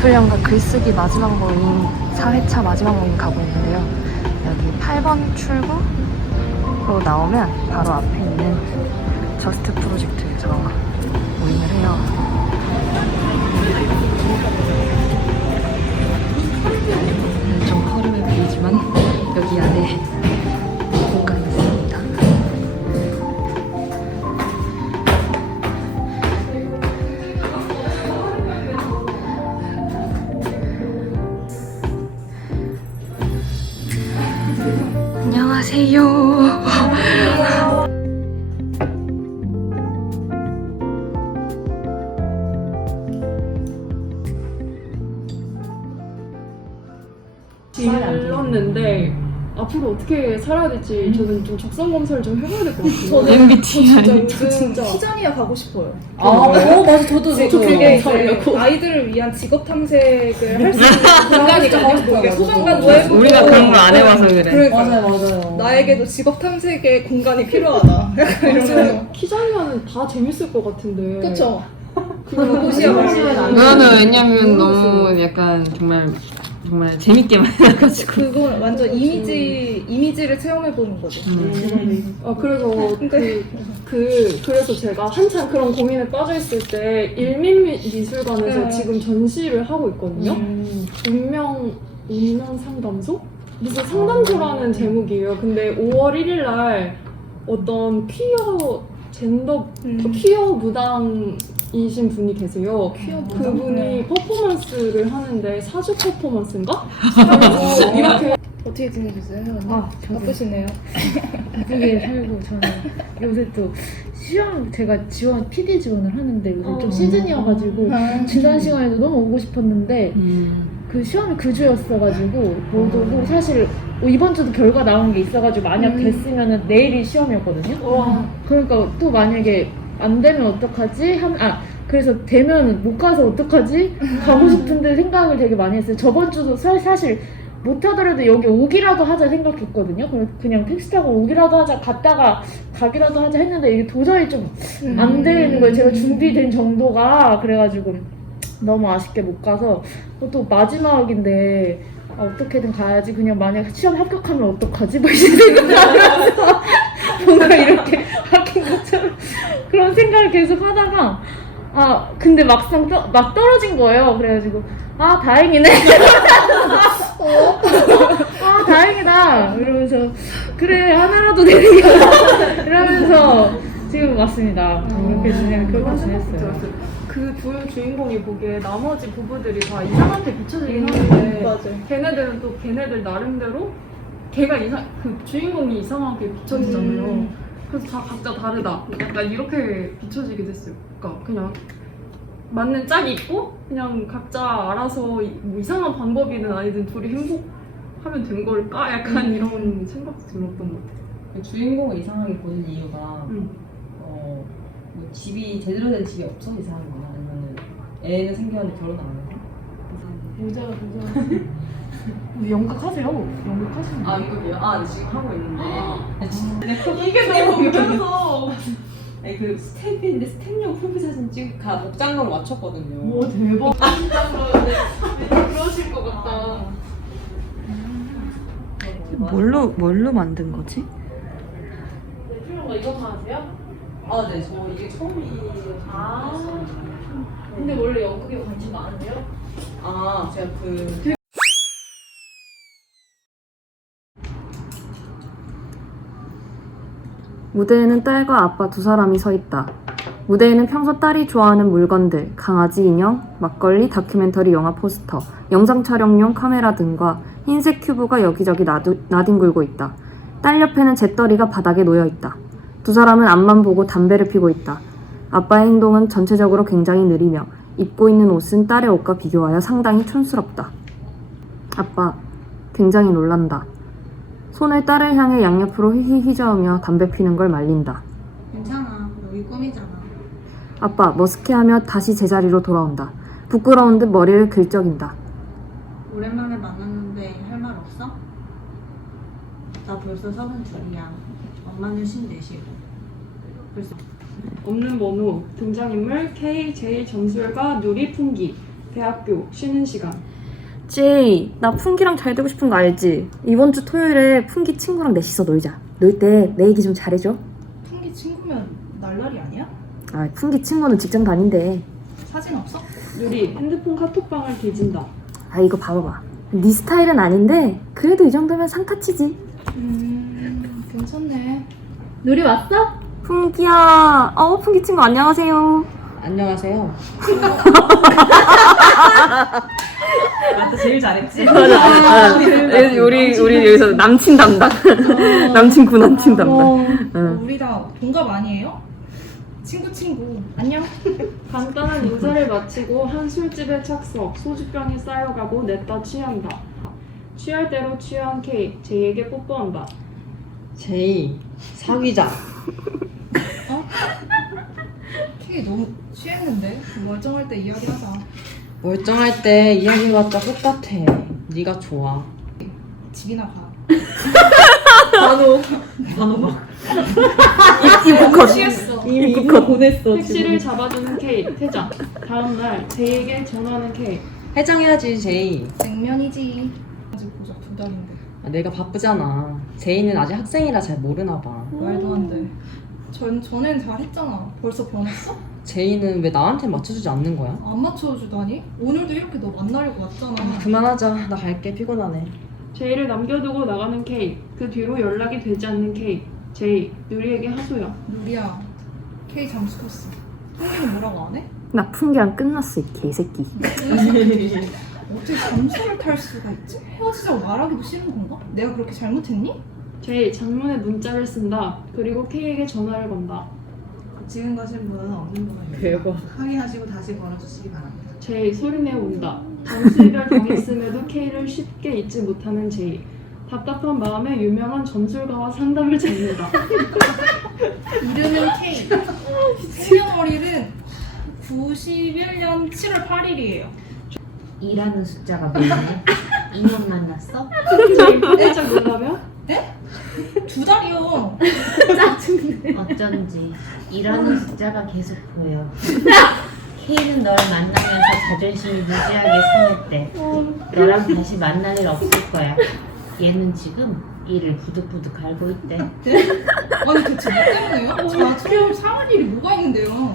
넷플령과 글쓰기 마지막 모임 4회차 마지막 모임 가고 있는데요. 여기 8번 출구로 나오면 바로 앞에 있는 저스트 프로젝트에서 모임을 해요. 좀 허름해 보이지만 여기 안에 공간이 있습니 다. 어떻게 살아야 될지 저는 좀 적성 검사를 좀 해봐야 될 것 같아요. MBTI. 저 진짜 티자니아 가고 싶어요. 아, 어, 맞아. 저도 저. 그게 이제. 아이들을 위한 직업 탐색을 할 수 있는 공간이거든요. 이게 소방관도 해보고 우리가 그런 걸 안 해봐서 그래. 그러니까 맞아요, 맞아요. 나에게도 직업 탐색의 공간이 필요하다. 이러면서 키자니아는 다 재밌을 것 같은데. 그쵸? 그곳이야 말이야. 그거는 왜냐면 너무 약간 정말 정말 재밌게만 해가지고. 그건 완전 이미지 이미지를 체험해 보는 거죠. 아 그래서 그, 그 그래서 제가 한참 그런 고민에 빠져 있을 때 일민미술관에서 네. 지금 전시를 하고 있거든요. 음. 운명 운명 상담소? 무슨 상담소라는 제목이에요. 근데 5월 1일 날 어떤 퀴어 젠더 음. 퀴어 무당이신 분이 계세요. 퀴어 무당? 그분이 네. 퍼포먼스를 하는데 사주 퍼포먼스인가? 그래서 이렇게 어떻게 지내셨어요, 회원님? 아, 저도 바쁘시네요. 바쁘게 살고 저는 요새 또 시험 제가 지원 PD 지원을 하는데 요새 어. 좀 시즌이어가지고 아, 지난 시간에도 너무 오고 싶었는데 그 시험이 그 주였어가지고 못 오고 사실 이번 주도 결과 나온 게 있어가지고 만약 음. 됐으면은 내일이 시험이었거든요. 와 그러니까 또 만약에 안 되면 어떡하지? 한, 아, 그래서 되면 못 가서 어떡하지? 가고 싶은데 생각을 되게 많이 했어요. 저번 주도 사, 사실 못 하더라도 여기 오기라도 하자 생각했거든요. 그냥, 그냥 택시 타고 오기라도 하자, 갔다가 가기라도 하자 했는데 이게 도저히 좀 안 되는 거예요. 제가 준비된 정도가. 그래가지고 너무 아쉽게 못 가서 또 마지막인데 아, 어떻게든 가야지. 그냥 만약 시험 합격하면 어떡하지? 뭐 이런 생각하면서 뭔가 이렇게 바뀐 것처럼 그런 생각을 계속 하다가 아 근데 막상 떠, 막 떨어진 거예요. 그래가지고 아 다행이네. 아 다행이다. 이러면서 그래 하나라도 되는 게 이러면서 지금 왔습니다. 이렇게 지내 그렇게 지냈어요. 그 두 주인공이 보기에 나머지 부부들이 다 이상한테 비춰지긴 하는데 맞아요. 걔네들은 또 걔네들 나름대로 걔가 이상 그 주인공이 이상하게 비춰지잖아요. 음. 그래서 다 각자 다르다. 약간 이렇게 비춰지게 됐을까? 그냥 맞는 짝이 있고 그냥 각자 알아서 이- 뭐 이상한 방법이든 아니든 둘이 행복하면 된 걸까? 약간 이런 생각도 들었던 것 같아요. 주인공을 이상하게 보는 이유가 음. 집이 제대로 된 집이 없어서 이상한 거야? 아니면 애는 생겼는데 결혼 안 하는 거야? 모자 모자. 연극하세요? 연극하시는 아 이거요? 아 지금 하고 있는데 이게 너무 웃겨서 아니 그 스텝인데 스텝용 프로필 사진 찍가 목장으로 맞췄거든요 오 대박 그러실 것 같다 뭘로 뭘로 만든 거지? 필요가 이것만 하세요? 아 네 저 이게 처음이에요 아. 근데 원래 연극에 관심 많으세요? 아 제가 그 무대에는 딸과 아빠 두 사람이 서 있다. 무대에는 평소 딸이 좋아하는 물건들, 강아지 인형, 막걸리, 다큐멘터리 영화 포스터, 영상 촬영용 카메라 등과 흰색 큐브가 여기저기 나두, 나뒹굴고 있다. 딸 옆에는 잿더리가 바닥에 놓여 있다. 두 사람은 앞만 보고 담배를 피고 있다. 아빠의 행동은 전체적으로 굉장히 느리며 입고 있는 옷은 딸의 옷과 비교하여 상당히 촌스럽다. 아빠, 굉장히 놀란다. 손을 딸을 향해 양옆으로 휘휘 휘저으며 담배 피는 걸 말린다. 괜찮아. 너희 꿈이잖아. 아빠 머스케하며 다시 제자리로 돌아온다. 부끄러운 듯 머리를 긁적인다. 오랜만에 만났는데 할 말 없어? 나 벌써 서른 둘이야. 엄마는 신내시고. 벌써 없는 번호 등장인물 K, J, 전술가, 누리, 풍기 대학교 쉬는 시간 제이, 나 풍기랑 잘 되고 싶은 거 알지? 이번 주 토요일에 풍기 친구랑 넷이서 놀자. 놀 때 내 얘기 좀 잘해줘. 풍기 친구면 날라리 아니야? 아, 풍기 친구는 직장 다닌대. 사진 없어? 누리 핸드폰 카톡방을 뒤진다 아, 이거 봐봐봐. 네 스타일은 아닌데 그래도 이 정도면 상타치지. 음 괜찮네. 누리 왔어? 풍기야, 어, 풍기 친구 안녕하세요. 안녕하세요. 나도 제일 잘했지. 아, 우리 우리 여기서 남친 담당, 남친 구남친 담당. 응. 우리 다 동갑 아니에요? 친구 친구 안녕. 간단한 인사를 마치고 한 술집에 착석 소주병이 쌓여가고 냈다 취한다 취할 대로 취한 K 제이에게 뽀뽀한다 제이 사귀자. K 너무 취했는데 멀쩡할 때 이야기하자. 멀쩡할 때 이야기해봤자 똑같아. 네가 좋아. 집이나 가. 단호. 단호 막. 이브컷. 취했어. 이미 이거 보냈어. 택시를 잡아주는 K 퇴장 다음 날 제이에게 전화하는 K 해장해야지 제이. 냉면이지. 아직 고작 두 달인데 아, 내가 바쁘잖아. 제이는 아직 학생이라 잘 모르나 봐. 말도 안 돼. 전 전엔 잘했잖아. 벌써 변했어? 제이는 왜 나한테 맞춰주지 않는 거야? 안 맞춰주다니? 오늘도 이렇게 너 만나려고 왔잖아. 그만하자. 나 갈게. 피곤하네. 제이를 남겨두고 나가는 K 그 뒤로 연락이 되지 않는 K 제이 누리에게 하소연 누리야, K 잠수 탔어. 형님은 뭐라고 안 해? 나 풍기랑 끝났어 이 개새끼. 어떻게 잠수를 탈 수가 있지? 헤어지자고 말하기도 싫은 건가? 내가 그렇게 잘못했니? 제이 장문에 문자를 쓴다 그리고 K에게 전화를 건다 지금 거신 분은 없는 것 같아요. 대박. 항의하시고 다시 걸어주시기 바랍니다. 제이 소리내어 운다 잠수 이별 당했음에도 K를 쉽게 잊지 못하는 제이 답답한 마음에 유명한 점술가와 상담을 잡는다 이름은 K. 생년월일은 91년 7월 8일이에요. 일하는 숫자가 뭐니? 인연 만났어? 제이 깜짝 놀라며 두 달이요. 어쩐지 일하는 숫자가 계속 보여. K는 널 만나면서 자존심이 무지하게 상했대. 너랑 다시 만날 일 없을 거야. 얘는 지금 일을 부득부득 갈고 있대. 아니 대체 뭐 때문에요? 자처럼 상할 일이 뭐가 있는데요?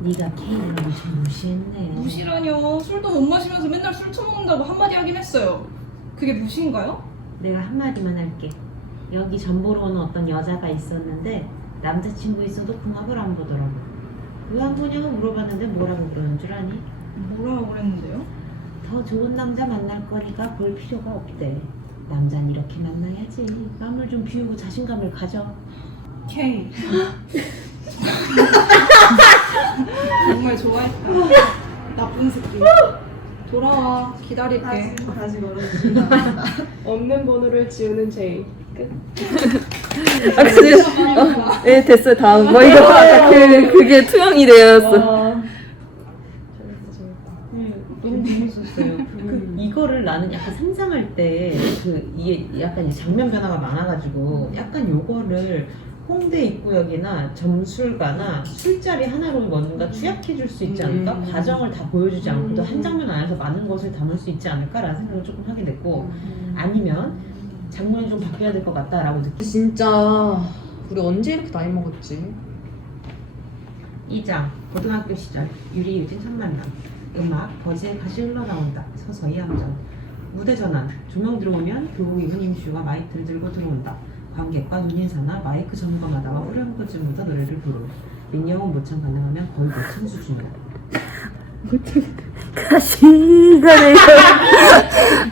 네가 K를 엄청 무시했네. 무시라뇨. 술도 못 마시면서 맨날 술 처먹는다고 한마디 하긴 했어요. 그게 무시인가요? 내가 한마디만 할게. 여기 전 보러 오는 어떤 여자가 있었는데 남자친구 있어도 궁합을 안 보더라고. 왜 안 보냐고 물어봤는데 뭐라고 그러는 줄 아니? 뭐라고 그랬는데요? 더 좋은 남자 만날 거니까 볼 필요가 없대. 남잔 이렇게 만나야지. 마음을 좀 비우고 자신감을 가져. K. 정말 좋아했다. 나쁜 새끼. 돌아와. 기다릴게. 다시, 다시 바랍니다. 없는 번호를 지우는 제이 아, 근데, 어, 네, 됐어요, 다음. 뭐, 이거, 그, 그게 투영이 되었어. 너무 재밌었어요. 그 이거를 나는 약간 상상할 때 그 이게 약간 이 장면 변화가 많아가지고 약간 요거를 홍대 입구역이나 점술가나 술자리 하나로 뭔가 추약해 줄 수 있지 않을까? 음. 과정을 다 보여주지 않고도 한 장면 안에서 많은 것을 담을 수 있지 않을까라는 생각을 조금 하게 됐고 아니면 장면이 좀 바뀌어야 될 것 같다라고 느끼. 진짜 우리 언제 이렇게 나이 먹었지? 2장 고등학교 시절 유리 유진 첫 만남 음악 버즈의 가시 흘러나온다 서서히 함정 무대 전환 조명 들어오면 교복 입은 임슈가 마이크를 들고 들어온다 관객과 눈인사나 마이크 전문가마다가 후렴구쯤부터 노래를 부르 민영은 모창 가능하면 거의 모창 수준이야 시간에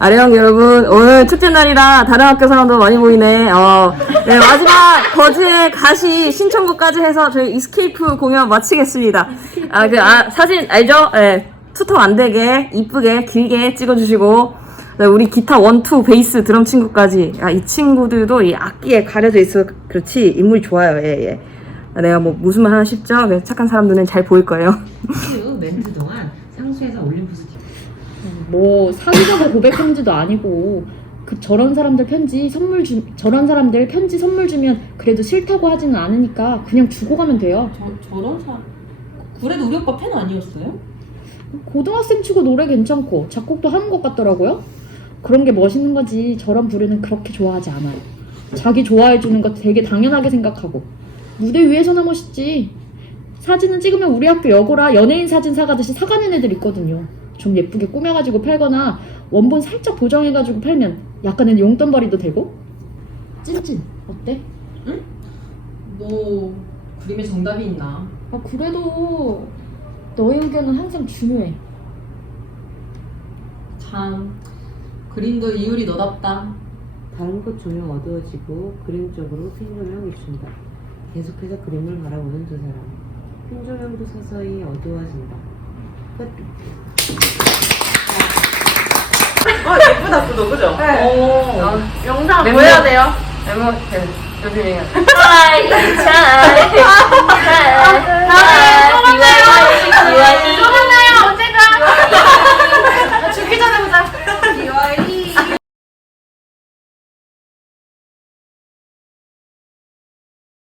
아령 여러분 오늘 축제 날이라 다른 학교 사람도 많이 보이네. 어, 네, 마지막 거즈의 가시 신청곡까지 해서 저희 이스케이프 공연 마치겠습니다. 아 그 아, 사진 알죠? 네, 투턱 안 되게 이쁘게 길게 찍어주시고 네, 우리 기타 원투 베이스 드럼 친구까지 아, 이 친구들도 이 악기에 가려져 있어 그렇지 인물이 좋아요. 예 예. 아, 내가 뭐 무슨 말 하나 싶죠? 네, 착한 사람들은 잘 보일 거예요. 큐 멘트 동안 상수에서 올림푸스 뭐 사귀자고 고백한 지도 아니고 그 저런 사람들 편지 선물 주 저런 사람들 편지 선물 주면 그래도 싫다고 하지는 않으니까 그냥 주고 가면 돼요. 저, 저런 사람 그래도 우리 오빠 팬 아니었어요? 고등학생 치고 노래 괜찮고 작곡도 하는 것 같더라고요. 그런 게 멋있는 거지. 저런 부류는 그렇게 좋아하지 않아요. 자기 좋아해 주는 거 되게 당연하게 생각하고 무대 위에서나 멋있지. 사진은 찍으면 우리 학교 여고라 연예인 사진 사가듯이 사가는 애들 있거든요. 좀 예쁘게 꾸며가지고 팔거나 원본 살짝 보정해가지고 팔면 약간은 용돈벌이도 되고. 찐찐 어때? 뭐 그림에 정답이 있나? 아 그래도 너의 의견은 항상 중요해. 참 그림도 이율이 너답다. 다른 곳 조명 어두워지고 그림 쪽으로 핀 조명 비춘다. 계속해서 그림을 바라보는 두 사람. 핀 조명도 서서히 어두워진다. 끝. 어, 예쁘다, 그도, 그죠? 네. 영상 보여야 돼요. 메모, 조심히 해요. 하이, 차이, 하이, 하이, 하이,